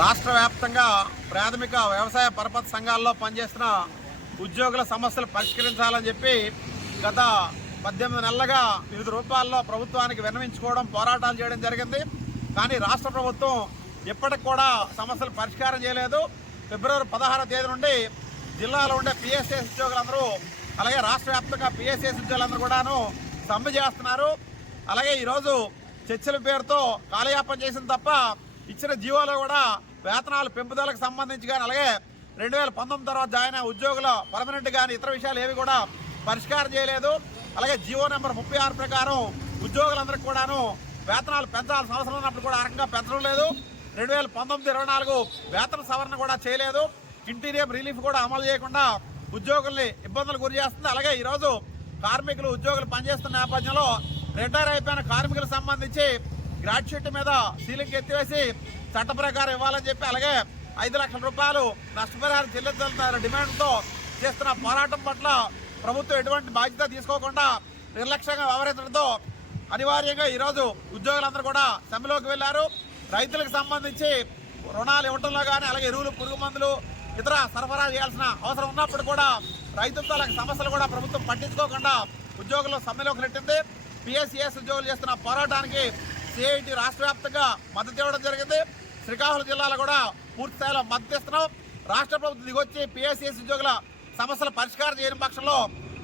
రాష్ట్ర వ్యాప్తంగా ప్రాథమిక వ్యవసాయ పరపతి సంఘాల్లో పనిచేస్తున్న ఉద్యోగుల సమస్యలు పరిష్కరించాలని చెప్పి గత పద్దెనిమిది నెలలుగా వివిధ రూపాల్లో ప్రభుత్వానికి విన్నవించుకోవడం పోరాటాలు చేయడం జరిగింది. కానీ రాష్ట్ర ప్రభుత్వం ఇప్పటికి కూడా సమస్యలు పరిష్కారం చేయలేదు. ఫిబ్రవరి పదహారో తేదీ నుండి జిల్లాలో ఉండే పిఎస్ఎస్ ఉద్యోగులందరూ అలాగే రాష్ట్ర వ్యాప్తంగా పిఎస్ఎస్ ఉద్యోగులందరూ కూడాను సమ్మె చేస్తున్నారు. అలాగే ఈరోజు చర్చల పేరుతో కాలయాపన చేసిన తప్ప ఇచ్చిన జీవోలో కూడా వేతనాలు పెంపుదలకు సంబంధించి కానీ అలాగే రెండు వేల పంతొమ్మిది తర్వాత జాయిన్ అయిన ఉద్యోగుల పర్మనెంట్ కానీ ఇతర విషయాలు ఏవి కూడా పరిష్కారం చేయలేదు. అలాగే జీవో నెంబర్ ముప్పై ఆరు ప్రకారం ఉద్యోగులందరికీ కూడాను వేతనాలు పెంచాల్సిన అవసరం ఉన్నప్పుడు కూడా ఆ రకంగా పెంచడం లేదు. రెండు వేల పంతొమ్మిది ఇరవై నాలుగు వేతన సవరణ కూడా చేయలేదు. ఇంటీరియం రిలీఫ్ కూడా అమలు చేయకుండా ఉద్యోగుల్ని ఇబ్బందులు గురి చేస్తుంది. అలాగే ఈరోజు కార్మికులు ఉద్యోగులు పనిచేస్తున్న నేపథ్యంలో రిటైర్ అయిపోయిన కార్మికులకు సంబంధించి గ్రాడ్యుయేట్ మీద సీలింగ్ ఎత్తివేసి చట్ట ప్రకారం ఇవ్వాలని చెప్పి అలాగే ఐదు లక్షల రూపాయలు నష్టపరిహారం చెల్లించాలన్న డిమాండ్తో చేస్తున్న పోరాటం పట్ల ప్రభుత్వం ఎటువంటి బాధ్యత తీసుకోకుండా నిర్లక్ష్యంగా వ్యవహరించడంతో అనివార్యంగా ఈరోజు ఉద్యోగులందరూ కూడా సమ్మెలోకి వెళ్ళారు రైతులకు సంబంధించి రుణాలు ఇవ్వడంలో కానీ అలాగే ఎరువులు పురుగు మందులు ఇతర సరఫరా చేయాల్సిన అవసరం ఉన్నప్పుడు కూడా రైతులతో అలాగే సమస్యలు కూడా ప్రభుత్వం పట్టించుకోకుండా ఉద్యోగులు సమ్మెలోకి నెట్టింది. పిఎస్సిఎస్ ఉద్యోగులు చేస్తున్న పోరాటానికి సిఐటి రాష్ట్ర వ్యాప్తంగా మద్దతు ఇవ్వడం జరిగింది. శ్రీకాకుళం జిల్లాలో కూడా పూర్తి స్థాయిలో మద్దతు ఇస్తున్నాం. రాష్ట్ర ప్రభుత్వం దిగొచ్చి పిఎస్సిఎస్ ఉద్యోగుల సమస్యల పరిష్కారం చేయని పక్షంలో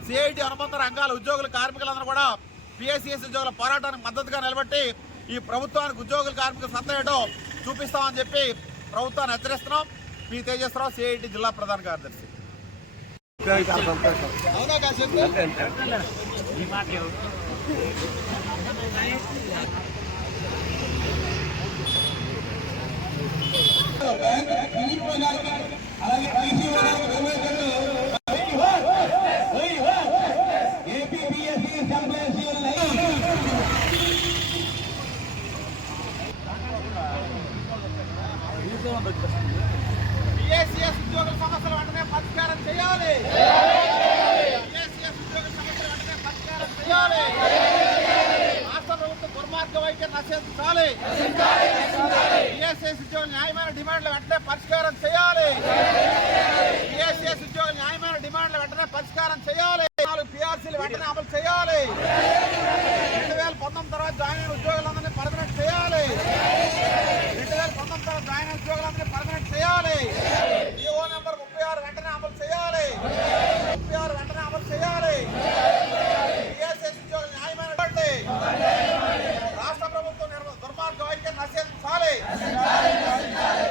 సిఐటి అనుబంధ రంగాల ఉద్యోగుల కార్మికులందరూ కూడా పిఎస్సిఎస్ ఉద్యోగుల పోరాటానికి మద్దతుగా నిలబట్టి ఈ ప్రభుత్వానికి ఉద్యోగుల కార్మికుల సత్తా ఏంటో చూపిస్తామని చెప్పి ప్రభుత్వాన్ని హెచ్చరిస్తున్నాం. పి. తేజస్వరావు సిఐటి జిల్లా ప్రధాన కార్యదర్శి. పిఎస్సిఎస్ ఉద్యోగుల సమస్యలు వెంటనే పరిష్కారం చేయాలి పిఎస్సిఎస్ ఉద్యోగుల సమస్యలు వెంటనే పరిష్కారం చేయాలి రాష్ట్ర ప్రభుత్వం దుర్మార్గ వైఖరి నశించాలి పిఎస్సిఎస్ ఉద్యోగుల న్యాయమైన డిమాండ్లు వెంటనే పరిష్కారం చేయాలి. పిఎస్సిఎస్ ఉద్యోగుల న్యాయమైన డిమాండ్లు వెంటనే పరిష్కారం చేయాలి. నాలుగు పిఆర్సీలు వెంటనే అమలు చేయాలి. రెండు వేల పంతొమ్మిది తర్వాత జాయిన్ అయిన పర్మనెంట్ చేయాలి రెండు వేల పంతొమ్మిది తర్వాత జాయిన్ అయిన ఉద్యోగులందరినీ పర్మనెంట్ చేయాలి జీవో నెంబర్ ముప్పై ఆరు వెంటనే అమలు చేయాలి ముప్పై ఆరు వెంటనే అమలు చేయాలి పిఎస్ఎస్ ఉద్యోగులు న్యాయమైన ఇవ్వండి. రాష్ట్ర ప్రభుత్వం నిర్మ- దుర్మార్గ వైఖరి నశించాలి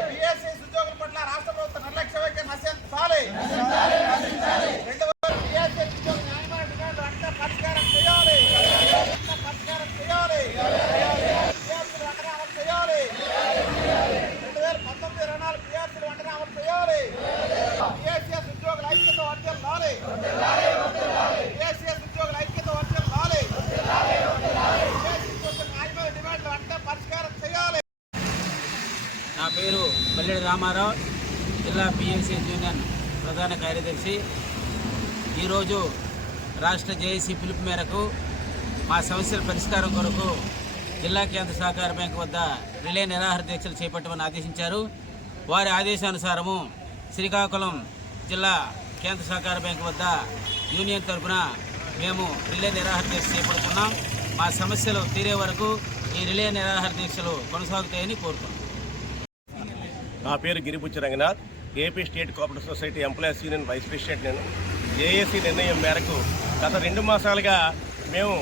పిఎస్ఎస్ ఉద్యోగుల పట్ల రాష్ట్ర ప్రభుత్వం నిర్లక్ష్య వైఖరి నశించాలి రెండు వేల పిఎస్ఎస్ ఉద్యోగుల న్యాయమైన డిమాండ్ వెంటనే పరిష్కారం చేయాలి వెంటనే పరిష్కారం చేయాలి పిఎస్సీలు వెంటనే అమలు చేయాలి రెండు వేల పంతొమ్మిది ఇరవై నాలుగు పిఎస్సీలు వెంటనే అమలు చేయాలి పిఎస్సిఎస్ ఉద్యోగుల ఐక్యత వర్జల్ లాలి పిఎస్సిఎస్ ఉద్యోగుల ఐక్యత వర్జల్ లాలి పిఎస్సీ ఉద్యోగుల న్యాయమైన డిమాండ్లు వెంటనే పరిష్కారం చేయాలి నా పేరు పల్లెడి రామారావు జిల్లా పిఎస్సి యూనియన్ ప్రధాన కార్యదర్శి. ఈరోజు రాష్ట్ర జేఏసీ పిలుపు మేరకు మా సమస్యల పరిష్కారం కొరకు జిల్లా కేంద్ర సహకార బ్యాంకు వద్ద రిలే నిరాహార దీక్షలు చేపట్టమని ఆదేశించారు. వారి ఆదేశానుసారము శ్రీకాకుళం జిల్లా కేంద్ర సహకార బ్యాంకు వద్ద యూనియన్ తరపున మేము రిలే నిరాహార దీక్ష చేపడుతున్నాం. మా సమస్యలు తీరే వరకు ఈ రిలే నిరాహార దీక్షలు కొనసాగుతాయని కోరుతున్నాం. నా పేరు Giripuchi Ranganath. AP state cooperative society employees union vice president నేను. జేఏసీ నిర్ణయం మేరకు గత రెండు మాసాలుగా మేము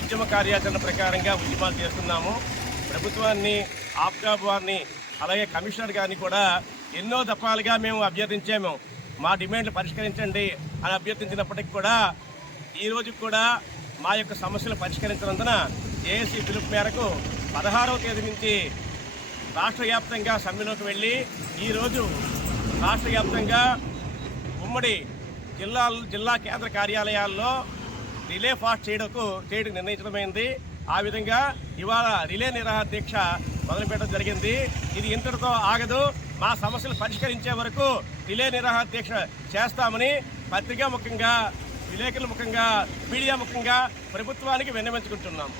ఉద్యమ కార్యాచరణ ప్రకారంగా ఉద్యమాలు చేస్తున్నాము. ప్రభుత్వాన్ని ఆప్కాబ్ వారిని అలాగే కమిషనర్ గారిని కూడా ఎన్నో దఫాలుగా మేము అభ్యర్థించాము. మా డిమాండ్లు పరిష్కరించండి అని అభ్యర్థించినప్పటికీ కూడా ఈ కూడా మా యొక్క సమస్యలు పరిష్కరించినందున జేఏసీ పిలుపు మేరకు పదహారవ తేదీ నుంచి రాష్ట్ర వ్యాప్తంగా సమ్మెలోకి వెళ్ళి ఈరోజు రాష్ట్ర వ్యాప్తంగా ఉమ్మడి జిల్లా జిల్లా కేంద్ర కార్యాలయాల్లో రిలే ఫాస్ట్ చేయడకు చేయడం నిర్ణయించడమైంది. ఆ విధంగా ఇవాళ రిలే నిరాహార దీక్ష మొదలుపెట్టడం జరిగింది. ఇది ఇంతటితో ఆగదు. మా సమస్యలు పరిష్కరించే వరకు రిలే నిరాహార దీక్ష చేస్తామని పత్రికా ముఖంగా విలేకరుల ముఖంగా మీడియా ముఖంగా ప్రభుత్వానికి విన్నవించుకుంటున్నాము.